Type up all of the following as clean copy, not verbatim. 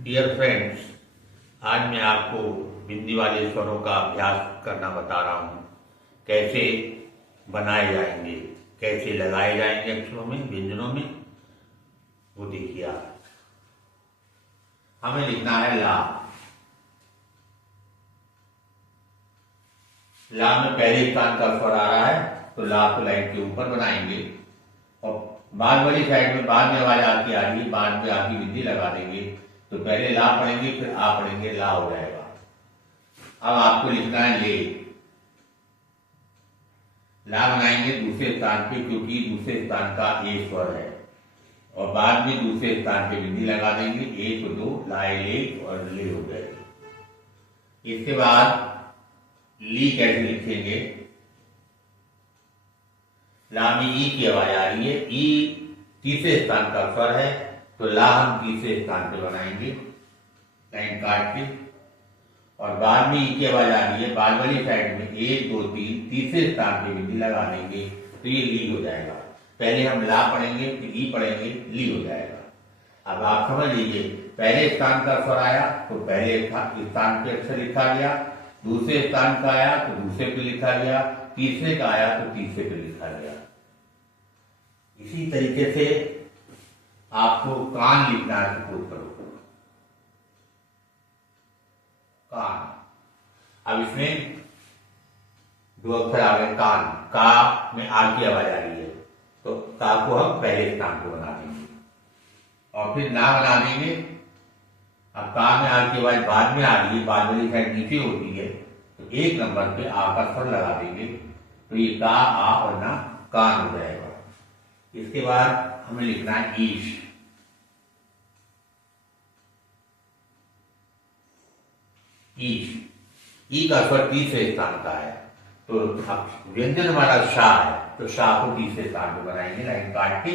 Dear friends, आज मैं आपको बिंदी वाले स्वरों का अभ्यास करना बता रहा हूँ। कैसे बनाए जाएंगे, कैसे लगाए जाएंगे अक्षरों में, व्यंजनों में, वो देखिए आप। हमें लिखना है ला। ला में पहले स्थान का स्वर आ रहा है, तो ला को लाइन के ऊपर बनाएंगे और बाद वाली साइड में बाद में आवाज आती आ रही है, बाद में आकी बिंदी लगा देंगे। तो पहले ला पढ़ेंगे, फिर आ पढ़ेंगे, ला हो जाएगा। अब आपको लिखना है ले। ला बनाएंगे दूसरे स्थान पे, क्योंकि दूसरे स्थान का ए स्वर है, और बाद में दूसरे स्थान पे बिंदी लगा देंगे। एक दो लाए ले और ले हो जाएगी। इसके बाद ली कैसे लिखेंगे? ला में ई की आवाज आ रही है, ई तीसरे स्थान का स्वर है, तो ला हम तीसरे स्थान पे बनाएंगे लाइन काट के। और बाद में ई की आवाज आ रही है, बाद वाली साइड में एक दो तीन तीसरे स्थान पे बिंदी लगा देंगे, तो ये ली हो जाएगा। पहले हम ला पढ़ेंगे, फिर ई पढ़ेंगे, ली हो जाएगा। अब आप समझ लीजिए, पहले स्थान का स्वर आया तो पहले स्थान पे अक्षर लिखा गया, दूसरे स्थान का आया तो दूसरे पे लिखा गया, तीसरे का आया तो तीसरे पे लिखा गया। इसी तरीके से आपको कान लिखना है, सपोज करो कान। अब इसमें दो अक्षर आ गए कान, का में आ की आवाज आ रही है, तो का को हम पहले स्थान को बना देंगे और फिर ना बना देंगे। अब का में आ की आवाज बाद में आ रही है, बाद वाली साइड नीचे होती है, तो एक नंबर पे आ का स्वर लगा देंगे, तो ये का आ और ना कान हो जाएगा। इसके बाद हमें लिखना है ईश। ईश, ई का स्वर तीसरे स्थान का है, तो व्यंजन हमारा शाह है, तो शाह को तीसरे स्थान पे बनाएंगे लाइन काट के।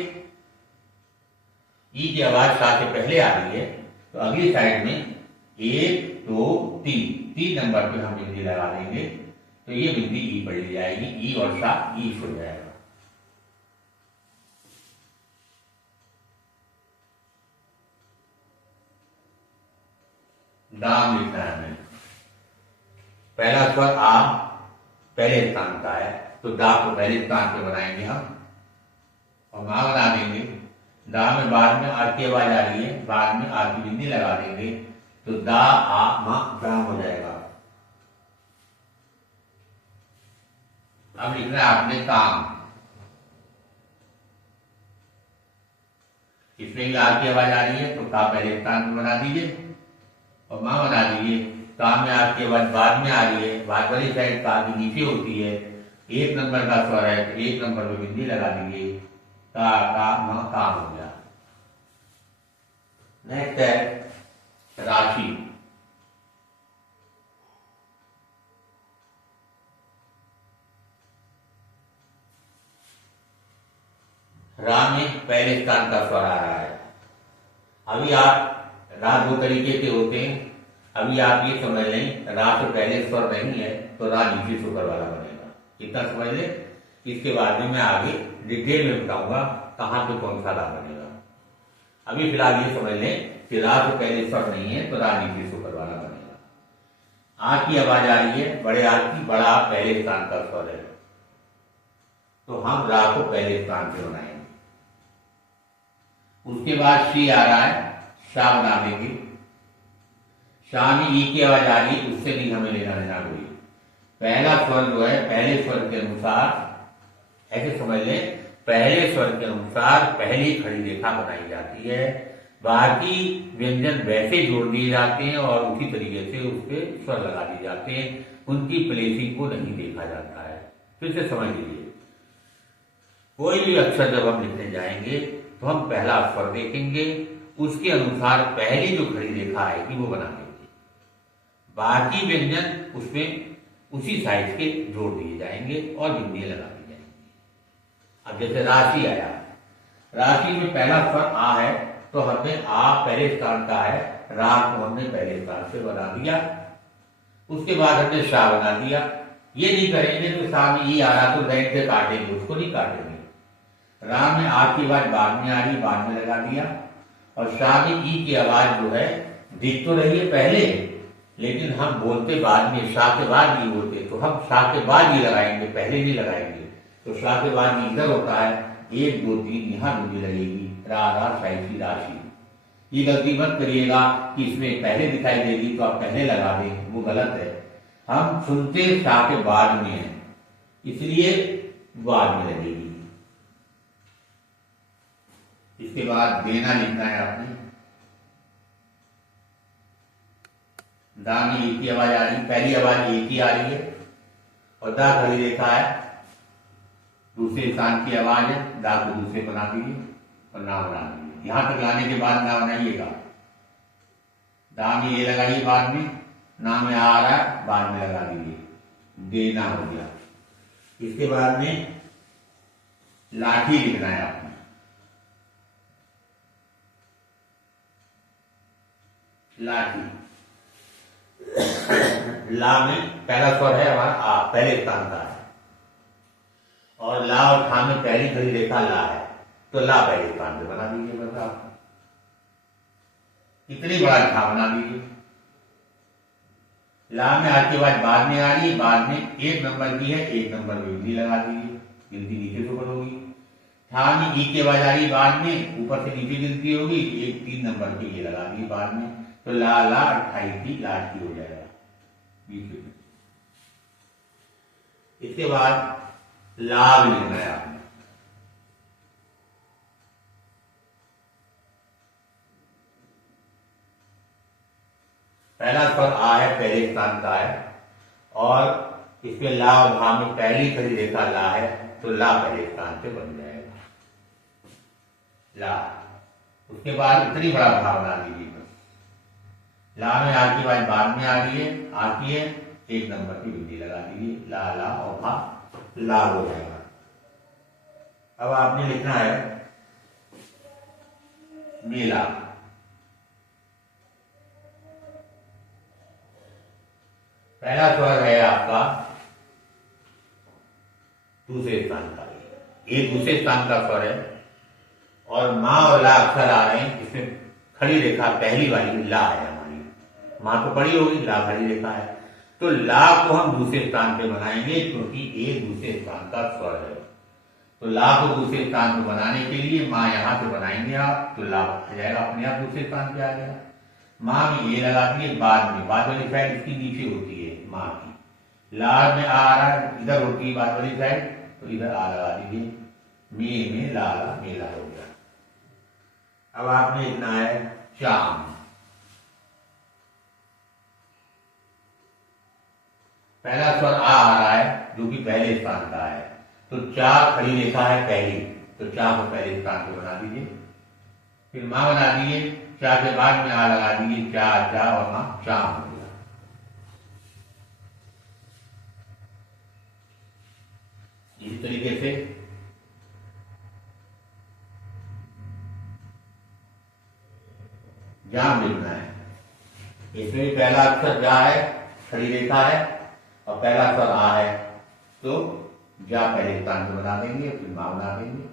ई की आवाज शाह से पहले आ रही है, तो अगली साइड में एक दो तीन नंबर पे हम बिंदी लगा देंगे, तो ये बिंदी ई पढ़ ली जाएगी। ई और शाह ईश हो जाएगा। दाम लिखना है हमें। पहला स्वर आ पहले स्थान का है, तो दा को पहले स्थान पे बनाएंगे हम और मां बना देंगे। दा में बाद में आ की आवाज आ रही है, बाद में आ की बिंदी लगा देंगे, तो दा आ मा दाम हो जाएगा। अब लिखना है आपने काम। इसमें भी आ की आवाज आ रही है, तो का पहले स्थान पे बना दीजिए और मां बना दीजिए। का में आपके बाद में आ रही है, बाद वाली साइड का की नीचे होती है, एक नंबर का स्वर है, तो एक नंबर पे बिंदी लगा दीजिए, का मां काम हो गया। नेक्स्ट है राशि। रा में पहले स्थान का स्वर आ रहा है। अभी आप रा दो तरीके के होते हैं। अभी आप ये समझ लें, रा से पहले स्वर नहीं है, तो रा नीचे से ऊपर वाला बनेगा। इतना समझ लें। इसके बाद में मैं आगे डिटेल में बताऊंगा कहां पे कौन सा रा बनेगा। अभी फिलहाल ये समझ लें कि रा से पहले स्वर नहीं है, तो रा नीचे से ऊपर वाला बनेगा। आ की आवाज आ रही है, बड़े आ की, बड़ा आ पहले स्थान का स्वर है, तो हम रा को पहले स्थान पे बनाएंगे। उसके बाद शी आ रहा है, शाह बना देंगे। शाह में ई की आवाज आ रही है, उससे नहीं हमें लेना देना कोई। पहला स्वर जो है, पहले स्वर के अनुसार ऐसे समझ लें, पहले स्वर के अनुसार पहली खड़ी रेखा बनाई जाती है, बाकी व्यंजन वैसे जोड़ दिए जाते हैं और उसी तरीके से उस पर स्वर लगा दिए जाते हैं। उनकी प्लेसिंग को नहीं देखा जाता है। फिर से समझ लीजिए, कोई भी अक्षर जब हम लिखने जाएंगे तो हम पहला स्वर देखेंगे, उसके अनुसार पहली जो खड़ी रेखा आएगी वो बना देंगे, बाकी व्यंजन उसमें उसी साइज के जोड़ दिए जाएंगे और बिंदियां लगा दी जाएंगी। अब जैसे राशि आया, राशि में पहला स्वर आ है, तो हमने आ पहले स्थान का है, रा को हमने पहले स्थान से बना दिया। उसके बाद हमने शाह बना दिया। ये नहीं करेंगे तो शाह में ई आ रहा तो लाइन से काटेंगे, उसको नहीं काटेंगे। रा में आ की आवाज बाद में आ रही, बाद में लगा दिया, और शाह में ई की आवाज जो है दिख तो रही है पहले, लेकिन हम बोलते बाद में, शा के बाद नहीं बोलते, तो हम शा के बाद ही लगाएंगे, पहले नहीं लगाएंगे। तो शा के बाद में इधर होता है 1 2 3, यहाँ बिंदी लगेगी, रा रा साइसी राशि। ये गलती मत करिएगा कि इसमें पहले दिखाई देगी तो आप पहले लगा दें, वो गलत है। हम सुनते शा के बाद में है, इसलिए बाद में लगेगी। इसके बाद देना लिखना है आपने। दा में एक ही आवाज आ रही, पहली आवाज एक ही आ रही है, और दा खड़ी रेखा है, दूसरे स्थान की आवाज है, दा को दूसरे बना दीजिए और ना बना दीजिए। यहां तक लाने के बाद ना बनाइएगा। दा में ये लगाइए, बाद में ना में आ रहा है, बाद में लगा दीजिए, देना हो गया। इसके बाद में लाठी लिखना है आपने। लाठी, ला में पहला स्वर है हमारा आ, पहले स्थान का है, और ला और ठा में पहली खड़ी रेखा ला है, तो ला पहले स्थान पे बना दीजिए। बस आप इतनी बड़ा ठा बना दीजिए। ला में आती आवाज बाद में आ रही है, बाद में 1 नंबर की है, 1 नंबर में बिंदी लगा दीजिए, गिनती नीचे से ऊपर होगी। ठा में ई की आवाज आ रही है, बाद में ऊपर से नीचे गिनती होगी, 1 3 नंबर की ये लगा दी बाद में, तो ला ला 28 की लाठी हो जाएगा बीच में। इसके बाद लाभ लिखना है आपने। पहला स्वर आ है, पहले स्थान का है, और इसमें ला और भा में पहली खड़ी रेखा ला है, तो ला पहले स्थान पे बन जाएगा ला। उसके बाद इतनी बड़ा भाव बना दीजिए। ला में आ की आवाज बाद में आ रही है, आती है, 1 नंबर की बिंदी लगा दीजिए, ला ला और भा ला हो जाएगा। अब आपने लिखना है मेला। पहला स्वर है आपका दूसरे स्थान का, ये दूसरे स्थान का स्वर है, और माँ और ला अक्षर आ रहे हैं, इसमें खड़ी रेखा पहली वाली ला है हमारी, माँ तो पड़ी होगी, ला खड़ी रेखा है, तो ला को हम दूसरे स्थान पे बनाएंगे, क्योंकि ये दूसरे स्थान का स्वर है। तो ला को दूसरे स्थान पे बनाने के लिए माँ यहां से बनाएंगे आप, तो ला आ जाएगा, अपने आप दूसरे स्थान पे आ गया। माँ में ये लगा दिए, बाद में बाद वाली साइड इसकी नीचे होती है माँ की, ला में आ रहा है, इधर होती है बाद वाली साइड, तो इधर आ लगा दीजिए, में ला ला मेला हो गया। अब आपने लिखना है चाम। पहला स्वर आ रहा है, जो कि पहले स्थान का है, तो चा खड़ी रेखा है पहली, तो चा को पहले स्थान पे बना दीजिए, फिर माँ बना दीजिए, चा के बाद में आ लगा दीजिए, चा चा और माँ चाम हो गया। इसी तरीके से जाम लिखना है। इसमें भी पहला अक्षर जा है, खड़ी रेखा है, और पहला स्वर आ है, तो जा पहले स्थान पे बना देंगे, फिर माँ बना देंगे,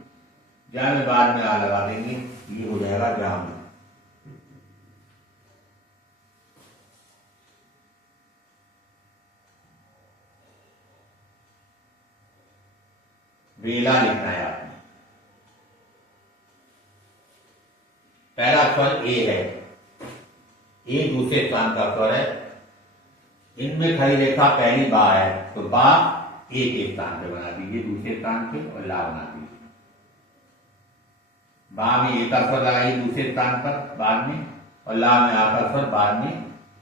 जा में बाद में आ लगा देंगे, ये हो जाएगा जाम। वेला लिखना है आपने। पहला स्वर ए है, ए दूसरे स्थान का स्वर है, इनमें खड़ी रेखा पहली बा है, तो बा ए के स्थान पे बना दीजिए, दूसरे स्थान पे, और ला बना दीजिए। बा में ए का स्वर लगाइए दूसरे स्थान पर बाद में, और ला में आ का स्वर बाद में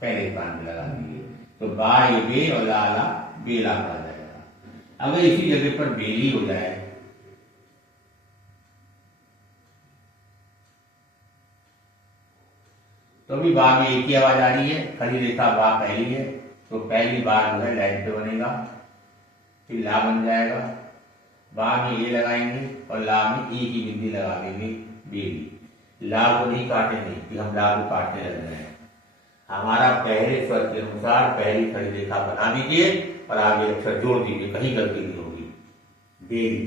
पहले स्थान पे लगा दीजिए, तो बा ए बे और ला ला बेला का जाएगा। अगर इसी जगह पर बेली हो जाए, तो भी बा में एक ही आवाज आ रही है, खड़ी रेखा बा पहली है, तो पहली बार जो है लाइन पे बनेगा, फिर ला बन जाएगा, बा में ये लगाएंगे और ला में ई की बिंदी लगा देंगे बेली। ला को नहीं काटेंगे कि हम ला को काटने लग रहे हैं, हमारा पहले स्वर के अनुसार पहली खड़ी रेखा बना दीजिए और आगे अक्षर जोड़ दीजिए, कहीं गलती नहीं होगी। बेली,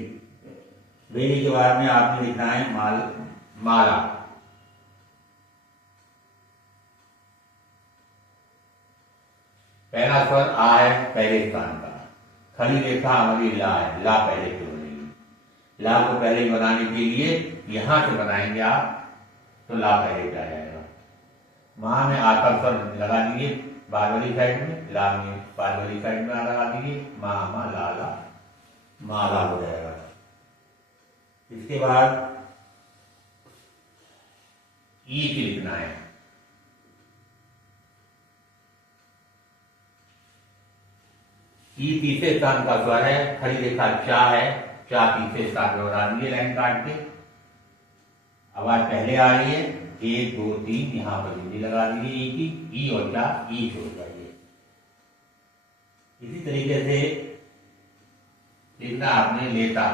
बेली के बाद में आपने लिखना है माला। पहला स्वर आ है पहले स्थान का, खड़ी रेखा हमारी ला है, ला पहले पे बनेगी। ला को पहले बनाने के लिए यहां से बनाएंगे आप तो ला पहले पे आ जाएगा। मां में आकर स्वर लगा दीजिए बाद वाली साइड में, ला में बाद वाली साइड में लगा दीजिए, माँ माँ ला ला, माँ ला हो जाएगा। इसके बाद ई की लिखना है। ई तीसरे स्थान का स्वर है, खड़ी रेखा चा है, चा तीसरे स्थान में बना दीजिए लाइन काट के। आवाज पहले आ रही है, 1 2 3 यहां पर बिंदी लगा दीजिए ई की, ई और चा ई छोड़ जाइए। इसी तरीके से लिखना आपने लेता।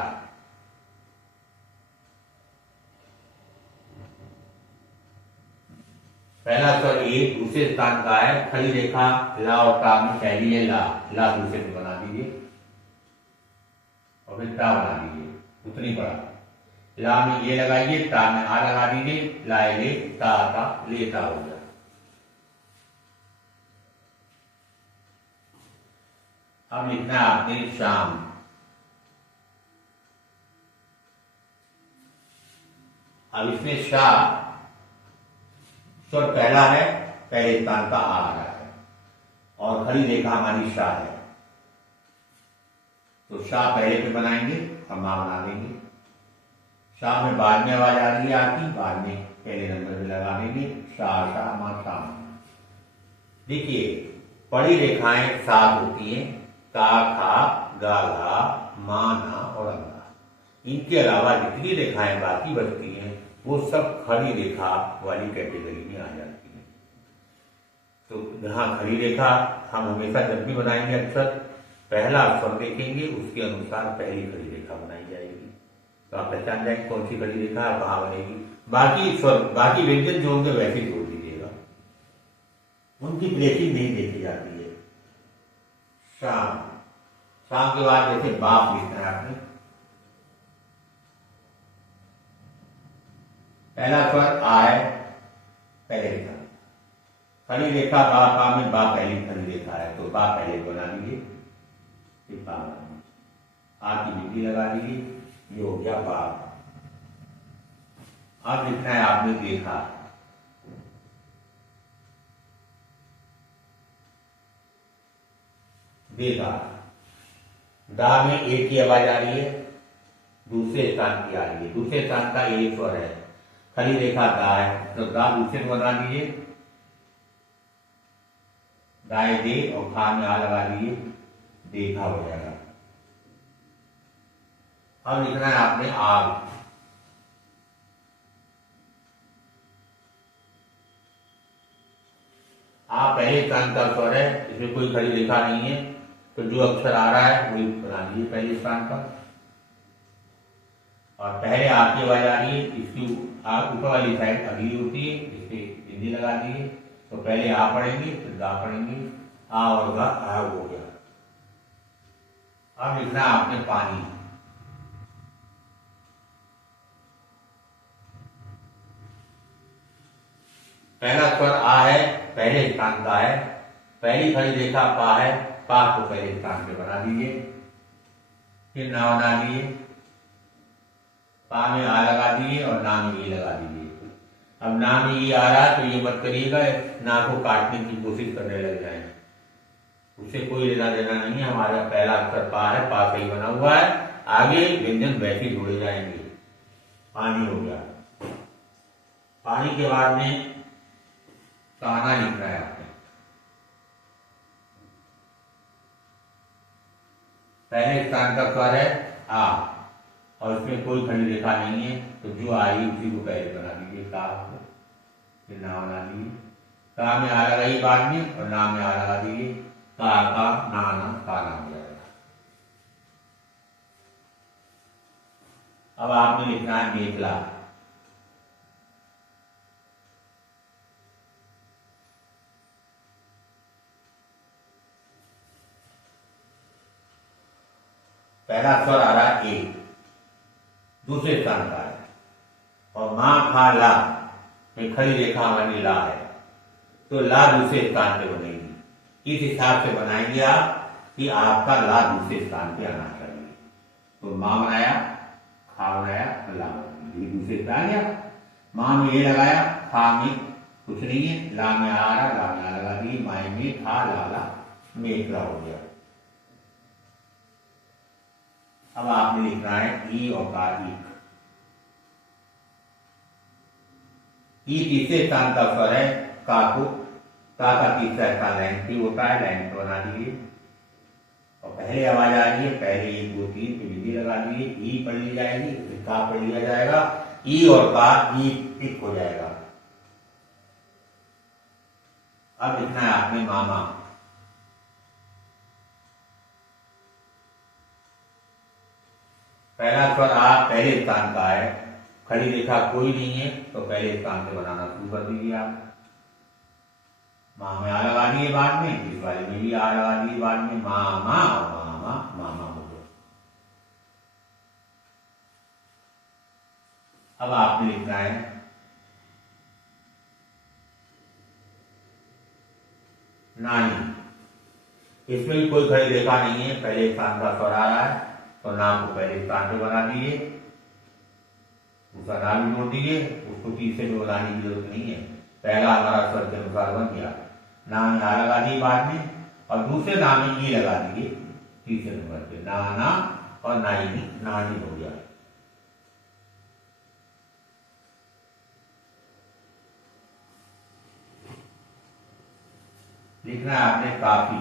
पहला स्वर एक दूसरे स्थान का है, खड़ी रेखा ला और ता में पहली है ला, ला दूसरे में बना दीजिए और फिर ता बना दीजिए, उतनी बड़ा। ला में ये लगाइए, ता में आ लगा दीजिए, लाए ले ता ता लेता हो गया। अब लिखना है आपने शाम। अब इसमें शाह स्वर पहला है, पहले स्थान का आ रहा है और खड़ी रेखा हमारी शाह है, तो शाह पहले पे बनाएंगे और मां बना देंगे। शाह में बाद में आवाज आ रही है आपकी, बाद में पहले नंबर पे लगा देंगे शाह शाह मां शाह। देखिए बड़ी रेखाएं 7 होती हैं, का खा गा घा मा ना और अंगा। इनके अलावा जितनी रेखाएं बाकी बचती हैं वो सब खड़ी रेखा वाली कैटेगरी में आ जाती है। तो जहां खड़ी रेखा हम हमेशा जब भी बनाएंगे अक्सर पहला अक्षर देखेंगे, उसके अनुसार पहली खड़ी रेखा बनाई जाएगी, तो आप पहचान जाएंगे कौन सी खड़ी रेखा कहाँ बनेगी। बाकी स्वर बाकी व्यंजन जो होंगे वैसे जोड़ दीजिएगा, उनकी प्लेटिंग नहीं देखी जाती है। शाम, शाम के बाद जैसे बाप लिखना है आपने, पहला स्वर आ है पहले रेखा, खड़ी रेखा बा पा में बा पहली खड़ी रेखा है तो बा पहले बना लीजिए, फिर पा आ की बिंदी लगा लीजिए, ये हो गया बा। अब लिखना है आपने देखा। देखा दा में एक की आवाज आ रही है, दूसरे स्थान की आ रही है, दूसरे स्थान का एक स्वर है, खड़ी रेखा दा है तो दा दूसरे को बना दीजिए, दाए दे और खा में आ लगा दीजिए, देखा हो जाएगा। अब लिखना है आपने आग। आप पहले स्थान का स्वर है, इसमें कोई खड़ी रेखा नहीं है, तो जो अक्षर आ रहा है वही बना दीजिए पहले स्थान का। और पहले आपकी आवाज आ रही है, इसकी ऊपर वाली साइड अगली होती है, इस पे बिंदी लगा दीजिए, तो पहले आ पढ़ेंगे फिर गा पढ़ेंगे, आ और गा आ हो गया। अब लिखना आपने पानी। पहला स्वर आ है, पहले स्थान का है, पहली खड़ी रेखा पा है, पा को पहले स्थान पे बना दीजिए, फिर ना बना दीजिए, पा में आ लगा दीजिए और ना में ये लगा दीजिए। अब ना में ये आ रहा है तो ये मत करिएगा ना को काटने की कोशिश करने लग जाए, उससे कोई लेना देना नहीं है। हमारा पहला अक्षर पा है, पा से ही बना हुआ है, आगे व्यंजन वैसे जोड़े जाएंगे। पानी हो गया। पानी के बाद में काना लिखना है आपने। पहले स्थान का स्वर है आ और उसमें कोई खड़ी रेखा नहीं है, तो जो आई उसी को पहले बना दीजिए, का फिर ना बना दीजिए, का में आ लगाइए बाद में और ना में आ लगा दीजिए, का ना ना का ना हो जाएगा। अब आपने लिखना है मेखला। पहला स्वर आ रहा है ए, दूसरे स्थान का है और मां खा ला में खड़ी रेखा हमारी ला है, तो ला दूसरे स्थान पे बनेगी, इस हिसाब से बनाएंगे आप कि आपका ला दूसरे स्थान पे आना चाहिए। तो माँ बनाया, खा बनाया, ला बनाया, दूसरे स्थान गया। माँ में ये लगाया, खा में कुछ नहीं है, ला में आ रहा, ला में आ लगा दिए, माए में खा ला में ला हो गया। अब आपने लिखना है ई और का ईक। ई तीसरे स्थान का स्वर है, का को का तीसरा स्थान लाइन थी होता है, लाइन को बना दीजिए और पहले आवाज आ रही है, पहले 1 2 3 पे बिंदी लगा दीजिए, ई पढ़ ली जाएगी, फिर का पढ़ लिया जाएगा, ई और का ई टिक हो जाएगा। अब लिखना है आपने मामा। पहला स्वर आ पहले स्थान का है, खड़ी रेखा कोई नहीं है तो पहले स्थान से बनाना शुरू कर दीजिए आप। माँ में आ लगा दिए बाद में, इस वाले में भी आ लगा दिए बाद में, मामा मामा मामा हो गया। अब आपने लिखना है नानी। इसमें भी कोई खड़ी रेखा नहीं है, पहले स्थान का स्वर आ रहा है तो नाम को पहले स्थान पे बना दीजिए, उसका नाम भी जोड़ दीजिए, उसको तीसरे में बनाने की जरूरत नहीं है। पहला हमारा स्वर के अनुसार बन गया, नाम यहाँ लगा दिए बाद में और दूसरे नाम में ये लगा दीजिए तीसरे नंबर पे, नाना और नानी, नानी हो गया। लिखना है आपने काफी।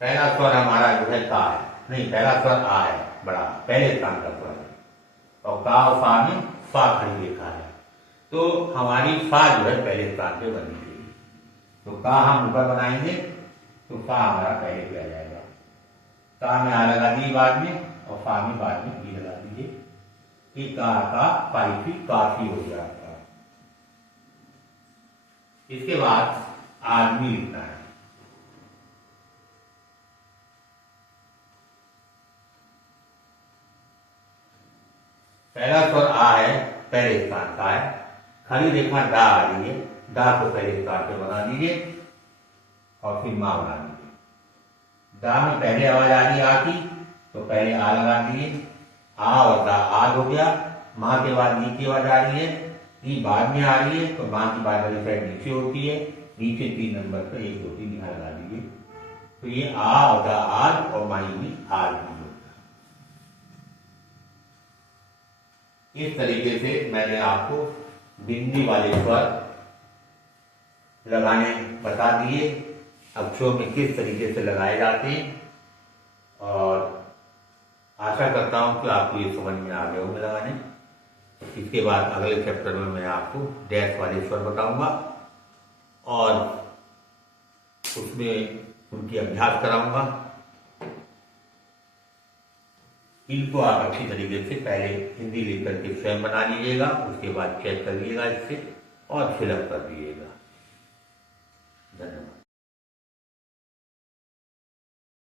पहला स्वर हमारा जो है का है, नहीं पहला स्वर आ है बड़ा, पहले स्थान का स्वर है और का और फा में फा खड़ी रेखा है, तो हमारी फा जो है पहले स्थान पे बनी थी, तो का हम ऊपर बनाएंगे तो फा हमारा पहले पे आ जाएगा। का में आ लगा दी बाद में और फा में बाद में भी लगा दीजिए, कि का काफी काफी हो गया आपका। इसके बाद आदमी लिखना है। पहला स्वर आ है, पहले स्थान का है, खड़ी रेखा डा आ रही है, डा को पहले स्थान पे बना दीजिए और फिर माँ बना दीजिए। डा में पहले आवाज आ रही आ की तो पहले आ लगा दीजिए, आ और दा आग हो गया। माँ के बाद नी की आवाज आ रही है, नी बाद में आ रही है तो माँ की बाद वाली साइड नीचे होती है, नीचे 3 नंबर पर 1 2 3 यहाँ लगा दीजिए, तो ये आ और दा आग और माई में आग भी होगा। इस तरीके से मैंने आपको बिंदी वाले स्वर लगाने बता दिए, अक्षरों में किस तरीके से लगाए जाते हैं, और आशा करता हूं कि आपको ये समझ में आ गया होगा लगाने। इसके बाद अगले चैप्टर में मैं आपको डैश वाले स्वर बताऊंगा और उसमें उनकी अभ्यास कराऊंगा। इनको आप अच्छी तरीके से पहले हिंदी लिख करके स्वयं बना लीजिएगा, उसके बाद चेक कर लीजिएगा इससे और फिलअप कर दीजिएगा। धन्यवाद।